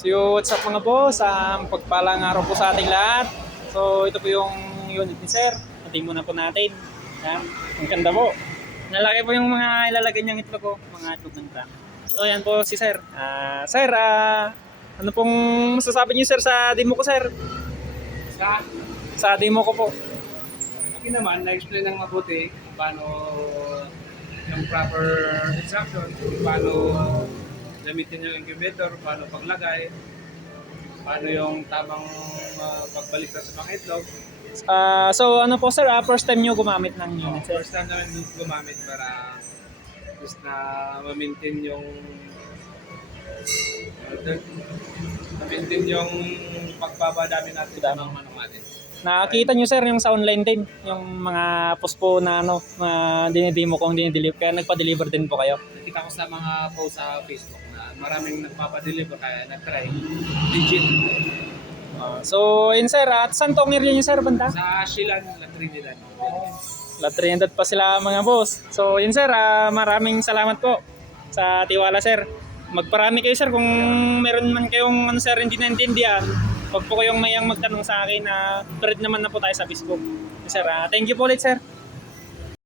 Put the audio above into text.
So what's up mga boss? Pagpalang araw po sa ating lahat. So ito po yung unit ni Sir. Natin muna po natin. Yan. Ang ganda po. Nalaki po yung mga ilalagay niyang itlog ko. Mga itlog ng tank. So yan po si Sir. Sir, ano pong masasabi niyo Sir sa demo ko Sir? Sa Sa demo ko po. akin naman, na-explain ng mabuti kung paano yung proper instruction, kung paano gamitin yung incubator, paano paglagay, paano yung tamang pagbalik sa mga itlog. So ano po Sir, first time niyo gumamit ng unit Sir? First time namin gumamit para just na ma-maintain yung pagbabadami natin sa mga manok natin. Nakakita nyo sir yung sa online din, yung mga post po na ano, dinidemo kong dinideliver, kaya nagpa-deliver din po kayo. Nakita ko sa mga post sa Facebook na maraming nagpapadeliver kaya nag-try. Legit. So yun sir, at saan tong area nyo sir, banda? Sa Shilan, La Trinidad. La Trinidad pa sila mga boss. So yun sir, maraming salamat po sa tiwala sir. Magparami kayo sir kung meron man kayong ano sir hindi naintindihan. Huwag po kayong mayang magtanong sa akin na thread naman na po tayo sa Facebook. Sir, thank you po ulit sir.